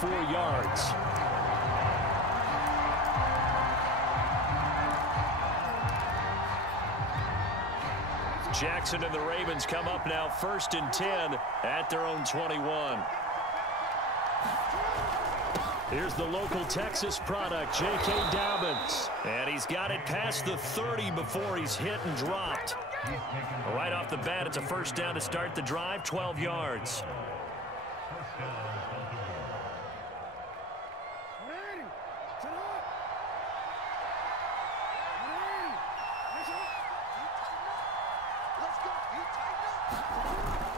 34 yards. Jackson and the Ravens come up now 1st and 10 at their own 21. Here's the local Texas product, J.K. Dobbins. And he's got it past the 30 before he's hit and dropped. Right off the bat, it's a first down to start the drive, 12 yards.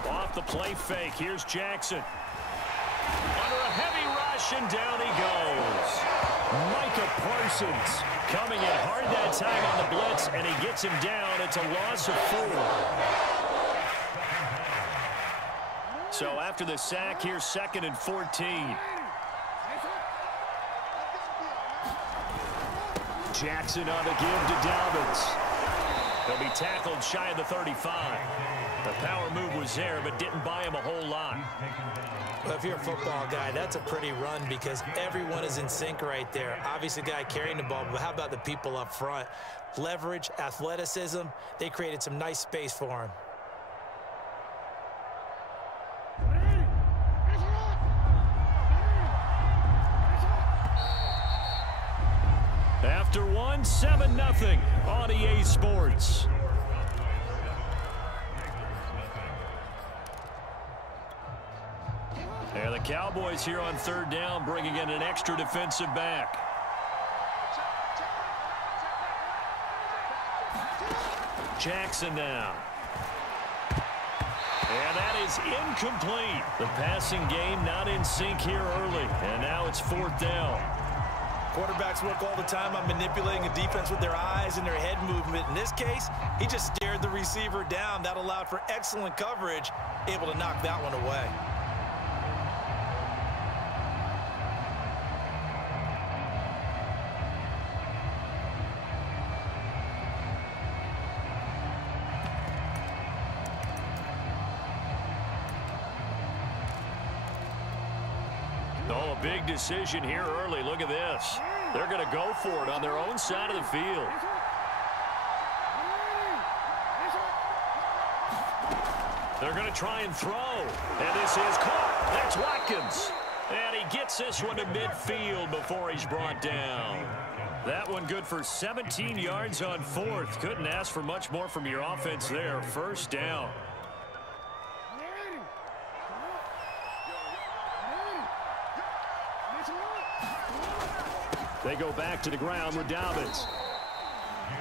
Off the play fake, here's Jackson. Under a heavy rush, and down he goes. Micah Parsons coming in hard that time on the blitz, and he gets him down. It's a loss of 4. So after the sack, here's 2nd and 14. Jackson on the give to Dobbins. He'll be tackled shy of the 35. The power move was there, but didn't buy him a whole lot. Well, if you're a football guy, that's a pretty run because everyone is in sync right there. Obviously, the guy carrying the ball, but how about the people up front? Leverage, athleticism, they created some nice space for him. After one, 7-0 on EA Sports. And the Cowboys here on 3rd down, bringing in an extra defensive back. Jackson now. And that is incomplete. The passing game not in sync here early. And now it's 4th down. Quarterbacks work all the time on manipulating a defense with their eyes and their head movement. In this case, he just stared the receiver down. That allowed for excellent coverage, able to knock that one away. Oh, a big decision here early. Look at this. They're going to go for it on their own side of the field. They're going to try and throw. And this is caught. That's Watkins. And he gets this one to midfield before he's brought down. That one good for 17 yards on 4th. Couldn't ask for much more from your offense there. 1st down. They go back to the ground with Dobbins.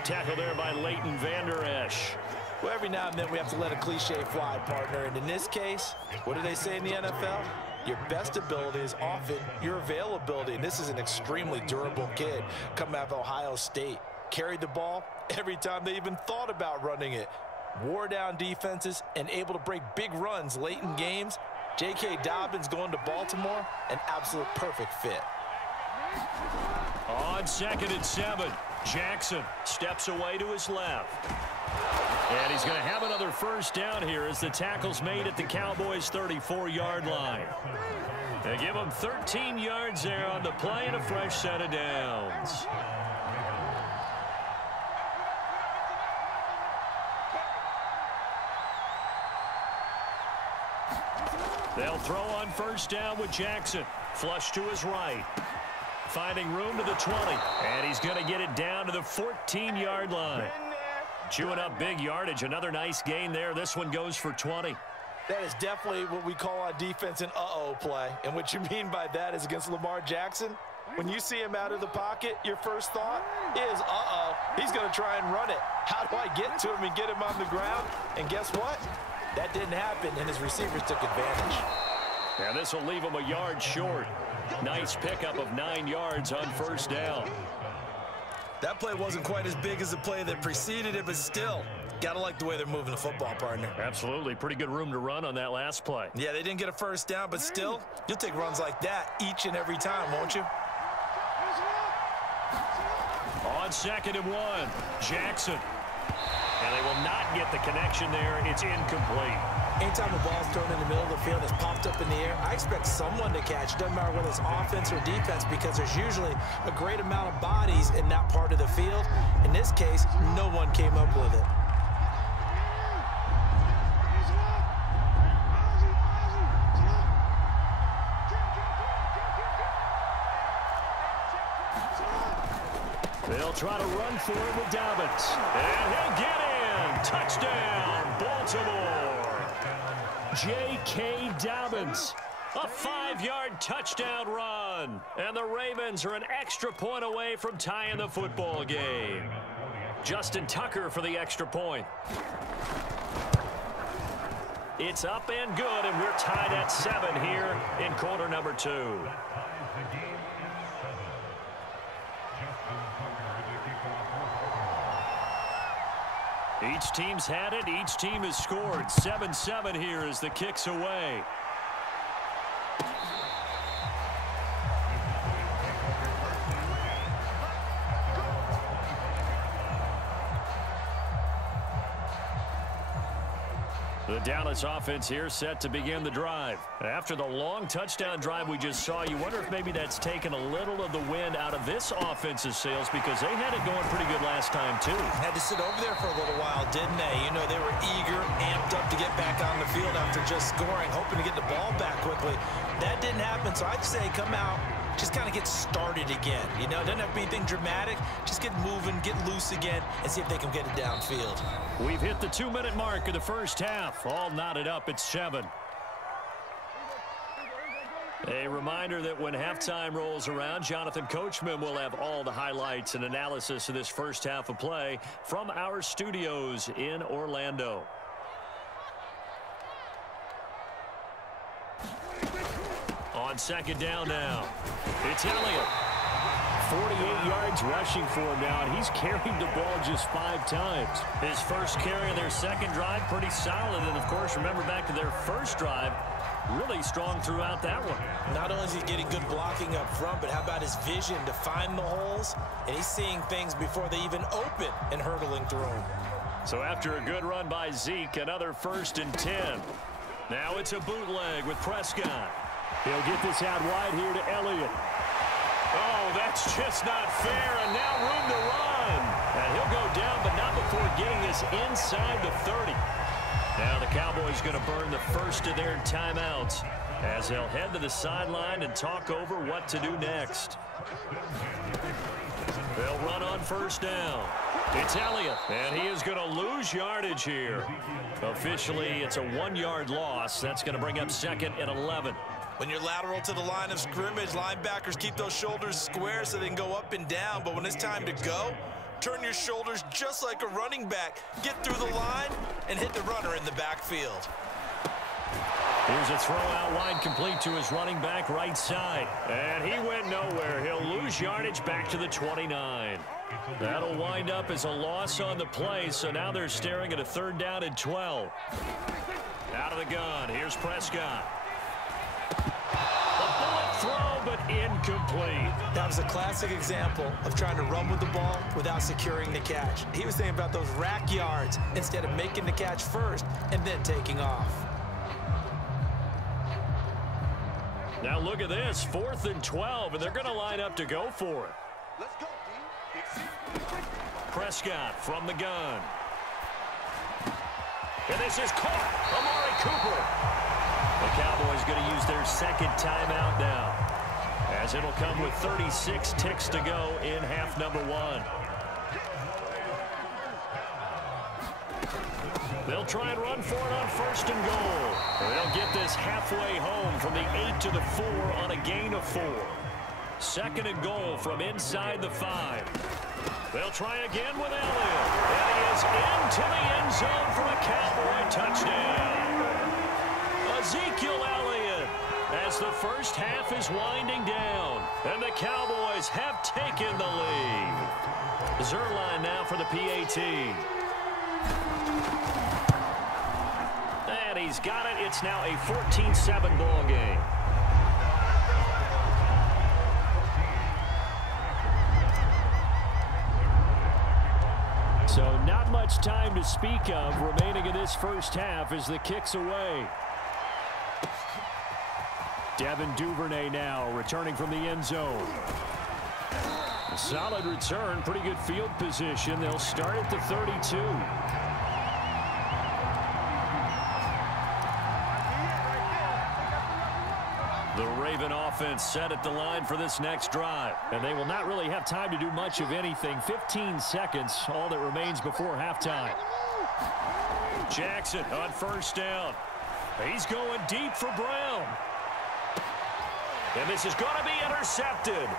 Tackle there by Leighton Vander Esch. Well, every now and then we have to let a cliche fly, partner. And in this case, what do they say in the NFL? Your best ability is often your availability. And this is an extremely durable kid coming out of Ohio State. Carried the ball every time they even thought about running it. Wore down defenses and able to break big runs late in games. J.K. Dobbins going to Baltimore, an absolute perfect fit. On 2nd and 7, Jackson steps away to his left. And he's going to have another first down here as the tackle's made at the Cowboys' 34-yard line. They give him 13 yards there on the play and a fresh set of downs. They'll throw on first down with Jackson. Flush to his right. Finding room to the 20. And he's going to get it down to the 14-yard line. Chewing up big yardage. Another nice gain there. This one goes for 20. That is definitely what we call on defense an uh-oh play. And what you mean by that is against Lamar Jackson, when you see him out of the pocket, your first thought is, uh-oh, he's going to try and run it. How do I get to him and get him on the ground? And guess what? That didn't happen, and his receivers took advantage. And this will leave him a yard short. Nice pickup of 9 yards on first down. That play wasn't quite as big as the play that preceded it, but still, gotta like the way they're moving the football, partner. Absolutely. Pretty good room to run on that last play. Yeah, they didn't get a first down, but still, you'll take runs like that each and every time, won't you? On 2nd and 1, Jackson. And they will not get the connection there. It's incomplete. Anytime a ball's thrown in the middle of the field, it's popped up in the air, I expect someone to catch. It doesn't matter whether it's offense or defense, because there's usually a great amount of bodies in that part of the field. In this case, no one came up with it. They'll try to run for it with Dobbins. And he'll get in. Touchdown, Baltimore. J.K. Dobbins. A 5-yard touchdown run. And the Ravens are an extra point away from tying the football game. Justin Tucker for the extra point. It's up and good, and we're tied at 7 here in quarter number 2. Each team's had it. Each team has scored. 7-7 here as the kick's away. The Dallas offense here set to begin the drive. After the long touchdown drive we just saw, you wonder if maybe that's taken a little of the wind out of this offense's sails, because they had it going pretty good last time too. Had to sit over there for a little while, didn't they? You know, they were eager, amped up to get back on the field after just scoring, hoping to get the ball back quickly. That didn't happen, so I'd say come out, just kind of get started again. You know, it doesn't have to be anything dramatic. Just get moving, get loose again, and see if they can get it downfield. We've hit the 2-minute mark of the first half. All knotted up at 7. A reminder that when halftime rolls around, Jonathan Coachman will have all the highlights and analysis of this first half of play from our studios in Orlando. On second down now, it's Elliott. 48 yards rushing for him now, and he's carried the ball just 5 times. His first carry of their second drive, pretty solid. And, of course, remember back to their first drive, really strong throughout that one. Not only is he getting good blocking up front, but how about his vision to find the holes? And he's seeing things before they even open and hurdling through them. So after a good run by Zeke, another 1st and 10. Now it's a bootleg with Prescott. He'll get this out wide here to Elliott. Oh, that's just not fair, and now room to run. And he'll go down, but not before getting this inside the 30. Now the Cowboys going to burn the first of their timeouts as they'll head to the sideline and talk over what to do next. They'll run on first down. It's Elliott, and he is going to lose yardage here. Officially, it's a 1-yard loss. That's going to bring up 2nd and 11. When you're lateral to the line of scrimmage, linebackers keep those shoulders square so they can go up and down. But when it's time to go, turn your shoulders just like a running back. Get through the line and hit the runner in the backfield. Here's a throw out wide, complete to his running back right side. And he went nowhere. He'll lose yardage back to the 29. That'll wind up as a loss on the play, so now they're staring at a 3rd down and 12. Out of the gun, here's Prescott. A bullet throw, but incomplete. That was a classic example of trying to run with the ball without securing the catch. He was thinking about those rack yards instead of making the catch first and then taking off. Now look at this, 4th and 12, and they're going to line up to go for it. Let's go, Prescott from the gun. And this is caught. Amari Cooper. The Cowboys going to use their 2nd timeout now, as it'll come with 36 ticks to go in half number 1. They'll try and run for it on 1st and goal. They'll get this halfway home from the 8 to the 4 on a gain of 4. 2nd and goal from inside the 5. They'll try again with Elliott. And he is into the end zone for a Cowboy touchdown. Ezekiel Elliott, as the first half is winding down, and the Cowboys have taken the lead. Zerline now for the PAT. And he's got it. It's now a 14-7 ball game. So not much time to speak of remaining in this first half as the kick's away. Devin Duvernay now returning from the end zone. A solid return, pretty good field position. They'll start at the 32. The Raven offense set at the line for this next drive. And they will not really have time to do much of anything. 15 seconds, all that remains before halftime. Jackson on first down. He's going deep for Brown. And this is going to be intercepted.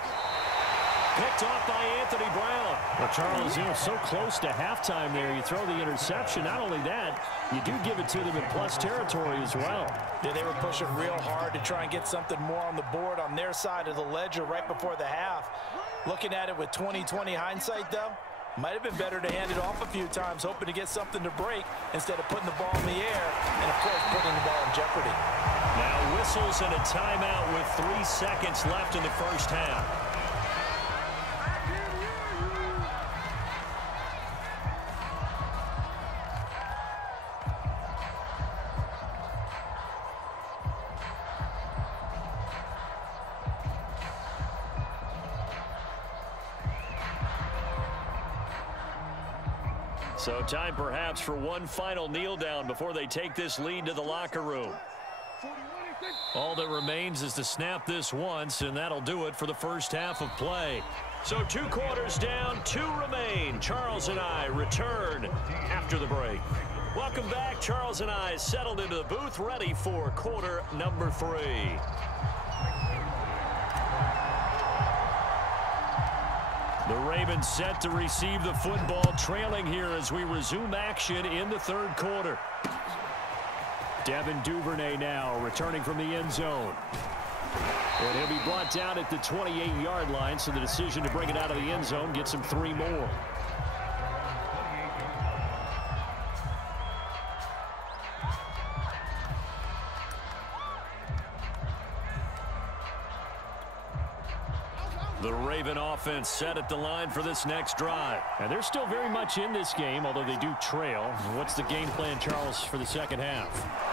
Picked off by Anthony Brown. Well, Charles, so close to halftime there. You throw the interception. Not only that, you do give it to them in plus territory as well. Yeah, they were pushing real hard to try and get something more on the board on their side of the ledger right before the half. Looking at it with 20/20 hindsight, though, might have been better to hand it off a few times, hoping to get something to break instead of putting the ball in the air and, of course, putting the ball in jeopardy. Now whistles and a timeout with 3 seconds left in the first half. So time perhaps for one final kneel down before they take this lead to the locker room. All that remains is to snap this once, and that'll do it for the first half of play. So 2 quarters down, 2 remain. Charles and I return after the break. Welcome back. Charles and I settled into the booth, ready for quarter number 3. The Ravens set to receive the football, trailing here as we resume action in the third quarter. Devin Duvernay now returning from the end zone. And he'll be brought down at the 28-yard line, so the decision to bring it out of the end zone gets him 3 more. The Raven offense set at the line for this next drive. And they're still very much in this game, although they do trail. What's the game plan, Charles, for the second half?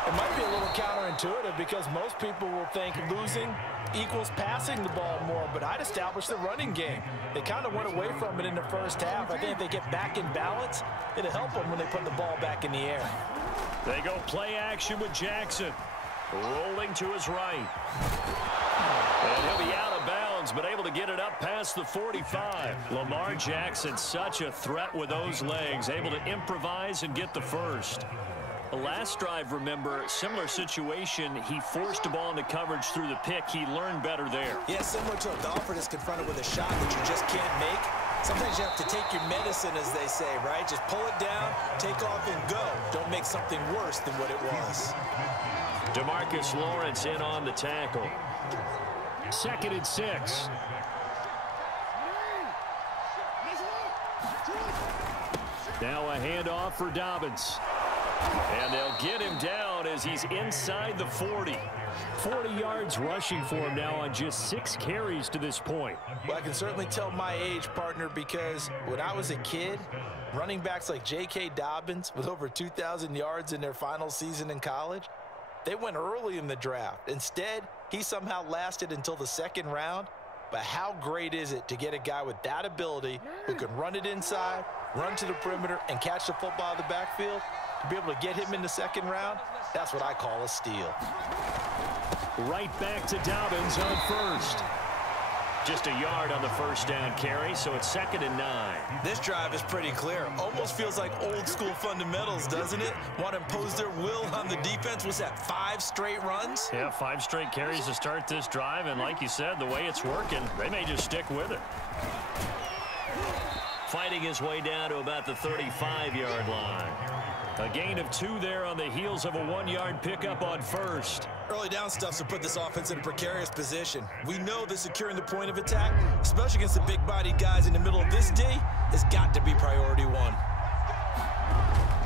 It might be a little counterintuitive because most people will think losing equals passing the ball more, but I'd establish the running game. They kind of went away from it in the first half. I think if they get back in balance, it'll help them when they put the ball back in the air. They go play action with Jackson. Rolling to his right. And he'll be out of bounds, but able to get it up past the 45. Lamar Jackson, such a threat with those legs, able to improvise and get the first. The last drive, remember, similar situation. He forced the ball into coverage through the pick. He learned better there. Yeah, similar to a golfer that's confronted with a shot that you just can't make. Sometimes you have to take your medicine, as they say, right? Just pull it down, take off, and go. Don't make something worse than what it was. DeMarcus Lawrence in on the tackle. 2nd and 6. Now a handoff for Dobbins. And they'll get him down as he's inside the 40. 40 yards rushing for him now on just 6 carries to this point. Well, I can certainly tell my age, partner, because when I was a kid, running backs like J.K. Dobbins with over 2,000 yards in their final season in college, they went early in the draft. Instead, he somehow lasted until the 2nd round. But how great is it to get a guy with that ability who can run it inside, run to the perimeter, and catch the football in the backfield? To be able to get him in the 2nd round, that's what I call a steal. Right back to Dobbins on first. Just a yard on the first down carry, so it's 2nd and 9. This drive is pretty clear. Almost feels like old school fundamentals, doesn't it? Want to impose their will on the defense. What's that, 5 straight runs? Yeah, 5 straight carries to start this drive, and like you said, the way it's working, they may just stick with it. Fighting his way down to about the 35-yard line. A gain of 2 there on the heels of a 1-yard pickup on first. Early down stuff to put this offense in a precarious position. We know that securing the point of attack, especially against the big-bodied guys in the middle of this D, has got to be priority 1.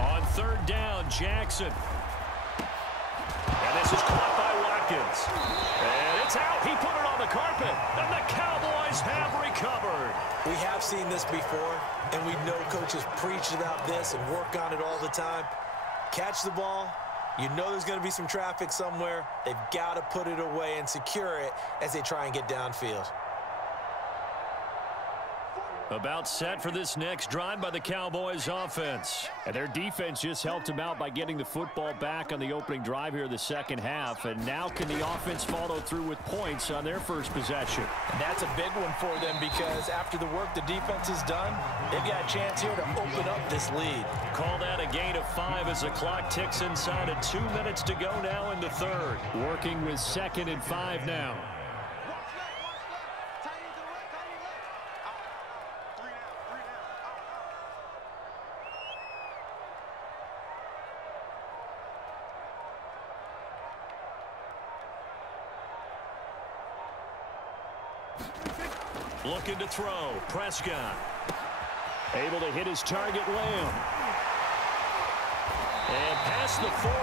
On 3rd down, Jackson. And this is caught by Watkins. And it's out. He put it on the carpet, and the Cowboys have recovered. We have seen this before, and we know coaches preach about this and work on it all the time. Catch the ball. You know there's going to be some traffic somewhere. They've got to put it away and secure it as they try and get downfield. About set for this next drive by the Cowboys offense. And their defense just helped them out by getting the football back on the opening drive here in the second half. And now can the offense follow through with points on their first possession? And that's a big one for them because after the work the defense has done, they've got a chance here to open up this lead. Call that a gain of 5 as the clock ticks inside of 2 minutes to go now in the third. Working with 2nd and 5 now. Looking to throw. Prescott. Able to hit his target, Lamb. And past the 40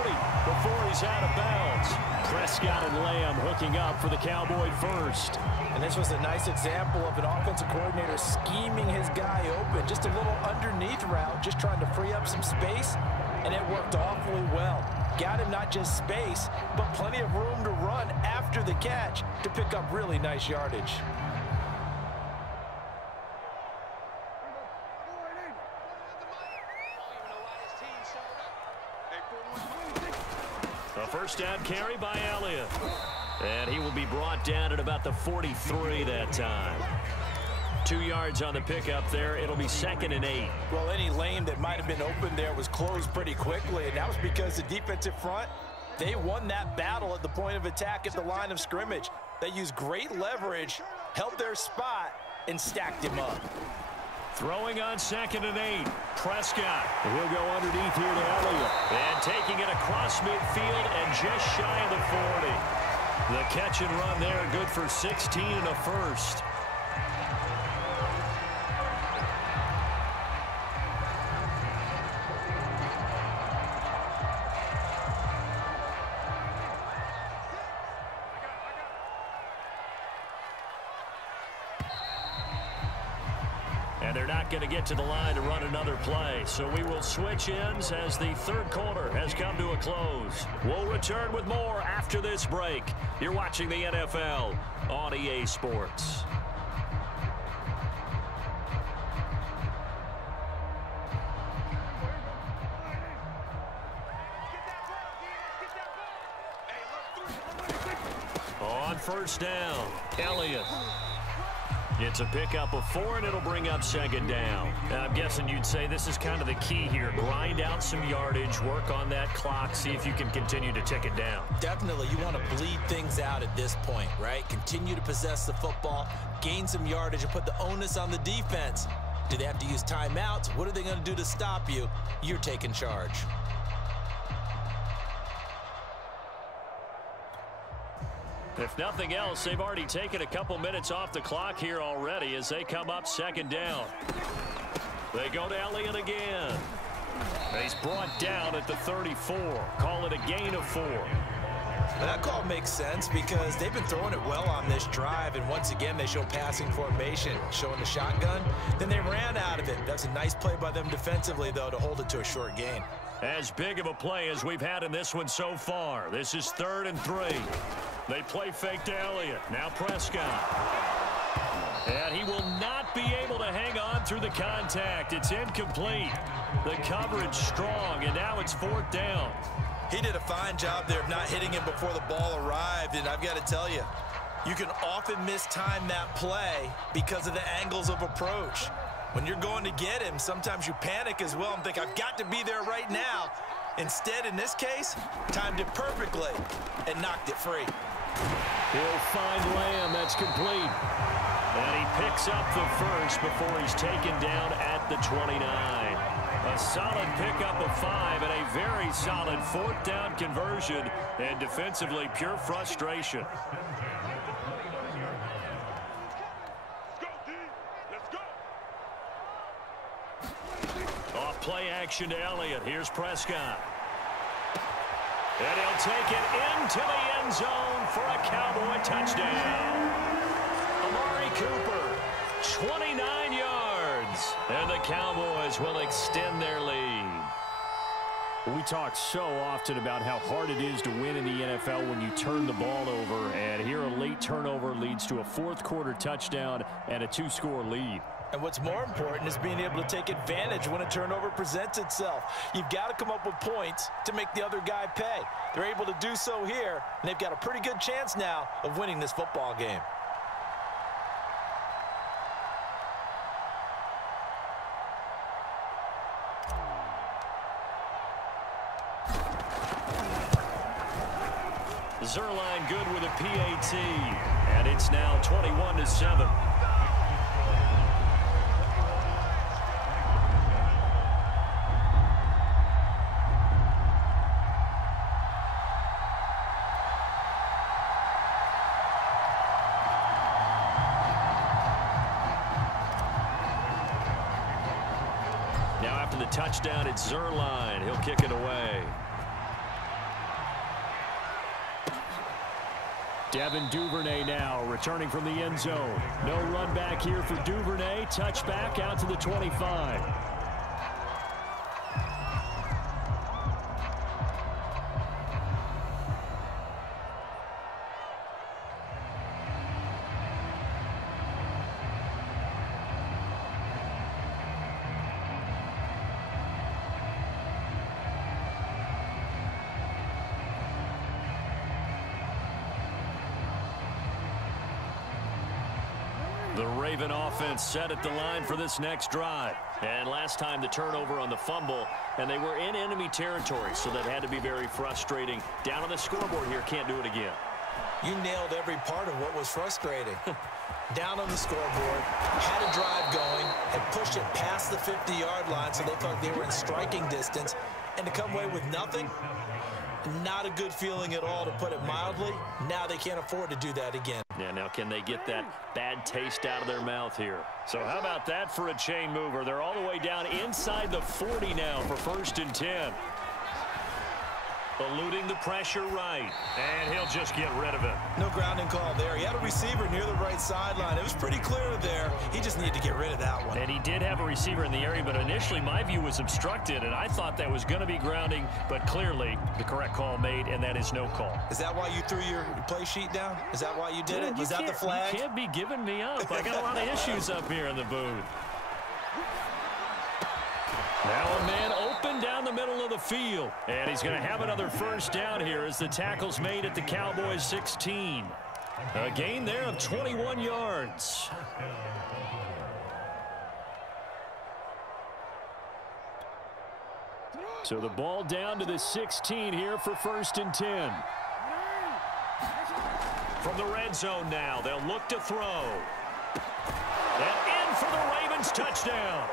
before he's out of bounds. Prescott and Lamb hooking up for the Cowboy first. And this was a nice example of an offensive coordinator scheming his guy open. Just a little underneath route, just trying to free up some space, and it worked awfully well. Got him not just space, but plenty of room to run after the catch to pick up really nice yardage. A first down carry by Elliott. And he will be brought down at about the 43 that time. 2 yards on the pickup there. It'll be 2nd and 8. Well, any lane that might have been open there was closed pretty quickly, and that was because the defensive front, they won that battle at the point of attack at the line of scrimmage. They used great leverage, held their spot, and stacked him up. Throwing on 2nd and 8. Prescott. He'll go underneath here to Elliott. And taking it across midfield and just shy of the 40. The catch and run there, good for 16 and a first. And they're not going to get to the line to run another play. So we will switch ends as the third quarter has come to a close. We'll return with more after this break. You're watching the NFL on EA Sports. On first down, Elliott. It's a pickup of 4, and it'll bring up 2nd down. And I'm guessing you'd say this is kind of the key here. Grind out some yardage, work on that clock, see if you can continue to tick it down. Definitely, you want to bleed things out at this point, right? Continue to possess the football, gain some yardage, and put the onus on the defense. Do they have to use timeouts? What are they going to do to stop you? You're taking charge. If nothing else, they've already taken a couple minutes off the clock here already as they come up 2nd down. They go to Elliott again. He's brought down at the 34. Call it a gain of 4. Well, that call makes sense because they've been throwing it well on this drive, and once again they show passing formation, showing the shotgun. Then they ran out of it. That's a nice play by them defensively, though, to hold it to a short gain. As big of a play as we've had in this one so far. This is 3rd and 3. They play fake to Elliott. Now Prescott. And he will not be able to hang on through the contact. It's incomplete. The coverage strong, and now it's 4th down. He did a fine job there of not hitting him before the ball arrived, and I've got to tell you, you can often mistime that play because of the angles of approach. When you're going to get him, sometimes you panic as well and think, I've got to be there right now. Instead, in this case, timed it perfectly and knocked it free. He'll find Lamb. That's complete. And he picks up the first before he's taken down at the 29. A solid pickup of 5 and a very solid 4th down conversion, and defensively pure frustration. Off play action to Elliott. Here's Prescott. And he'll take it into the end zone for a Cowboy touchdown. Amari Cooper, 29 Cowboys will extend their lead. We talk so often about how hard it is to win in the NFL when you turn the ball over, and here a late turnover leads to a fourth-quarter touchdown and a two-score lead. And what's more important is being able to take advantage when a turnover presents itself. You've got to come up with points to make the other guy pay. They're able to do so here, and they've got a pretty good chance now of winning this football game. Zerline good with a PAT, and it's now 21-7. Now after the touchdown, it's Zerline. He'll kick it away. Devin Duvernay now returning from the end zone. No run back here for Duvernay. Touchback out to the 25. The Raven offense set at the line for this next drive. And last time the turnover on the fumble, and they were in enemy territory, so that had to be very frustrating. Down on the scoreboard here, can't do it again. You nailed every part of what was frustrating. Down on the scoreboard, had a drive going, had pushed it past the 50-yard line, so they thought they were in striking distance, and to come away with nothing, not a good feeling at all, to put it mildly. Now they can't afford to do that again. Yeah, now can they get that bad taste out of their mouth here? So how about that for a chain mover? They're all the way down inside the 40 now for 1st and 10. Eluding the pressure right, and he'll just get rid of it. No grounding call there. He had a receiver near the right sideline. It was pretty clear there. He just needed to get rid of that one. And he did have a receiver in the area, but initially my view was obstructed, and I thought that was going to be grounding, but clearly the correct call made, and that is no call. Is that why you threw your play sheet down? Is that why you did it? Was that the flag? You can't be giving me up. I got a lot of issues up here in the booth. Now a man open down the middle of the field. And he's going to have another first down here as the tackle's made at the Cowboys 16. A gain there of 21 yards. So the ball down to the 16 here for 1st and 10. From the red zone now, they'll look to throw. And in for the Ravens touchdown.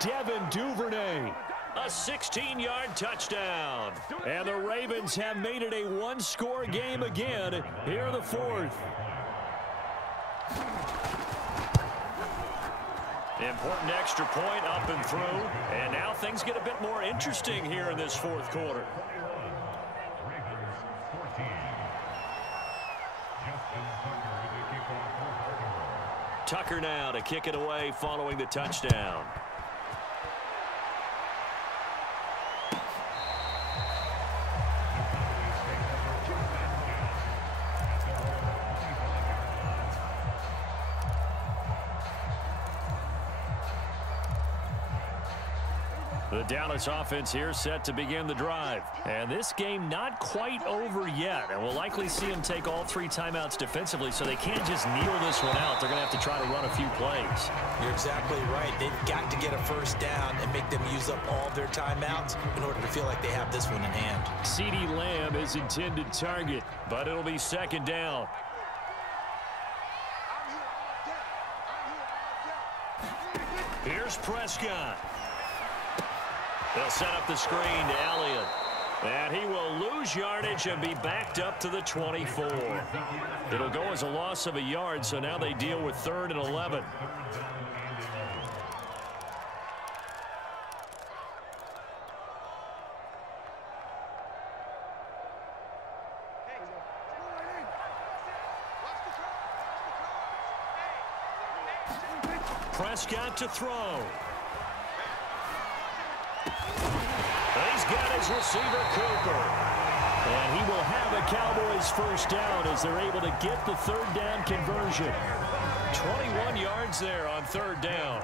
Devin Duvernay. A 16-yard touchdown. And the Ravens have made it a one-score game again here in the 4th. Important extra point up and through. And now things get a bit more interesting here in this 4th quarter. Tucker now to kick it away following the touchdown. The Dallas offense here set to begin the drive. And this game not quite over yet. And we'll likely see them take all 3 timeouts defensively, so they can't just kneel this one out. They're going to have to try to run a few plays. You're exactly right. They've got to get a first down and make them use up all their timeouts in order to feel like they have this one in hand. CeeDee Lamb is intended target, but it'll be 2nd down. Here's Prescott. They'll set up the screen to Elliott. And he will lose yardage and be backed up to the 24. It'll go as a loss of a yard, so now they deal with 3rd and 11. Prescott to throw. He's got his receiver, Cooper. And he will have a Cowboys first down as they're able to get the third down conversion. 21 yards there on third down.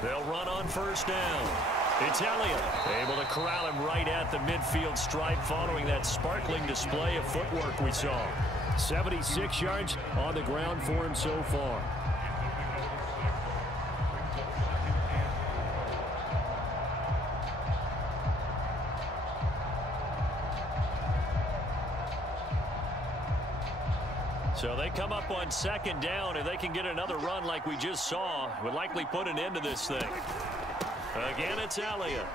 They'll run on first down. It's Elliott, able to corral him right at the midfield stripe following that sparkling display of footwork we saw. 76 yards on the ground for him so far. So they come up on second down. If they can get another run like we just saw, would likely put an end to this thing. Again, it's Elliott.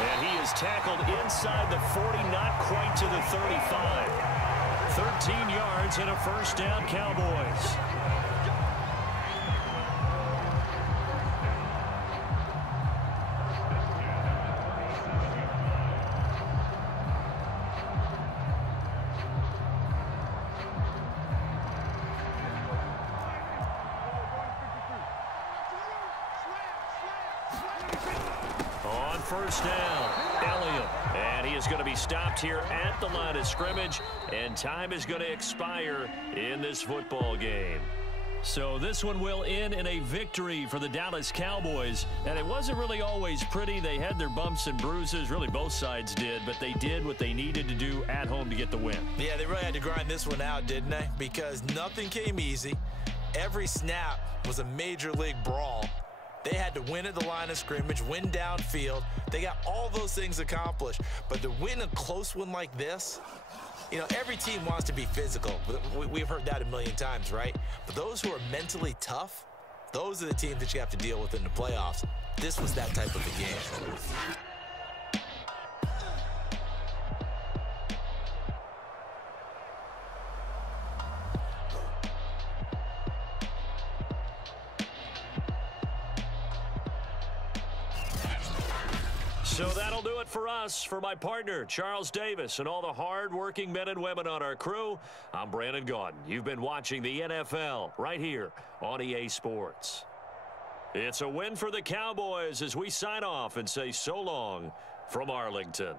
And he is tackled inside the 40, not quite to the 35. 13 yards and a first down, Cowboys. First down, Elliott. And he is going to be stopped here at the line of scrimmage, and time is going to expire in this football game. So this one will end in a victory for the Dallas Cowboys. And it wasn't really always pretty. They had their bumps and bruises. Really, both sides did. But they did what they needed to do at home to get the win. Yeah, they really had to grind this one out, didn't they? Because nothing came easy. Every snap was a major league brawl. They had to win at the line of scrimmage, win downfield. They got all those things accomplished. But to win a close one like this, you know, every team wants to be physical. We've heard that a million times, right? But those who are mentally tough, those are the teams that you have to deal with in the playoffs. This was that type of a game. So that'll do it for us. For my partner, Charles Davis, and all the hard-working men and women on our crew, I'm Brandon Gaudin. You've been watching the NFL right here on EA Sports. It's a win for the Cowboys as we sign off and say so long from Arlington.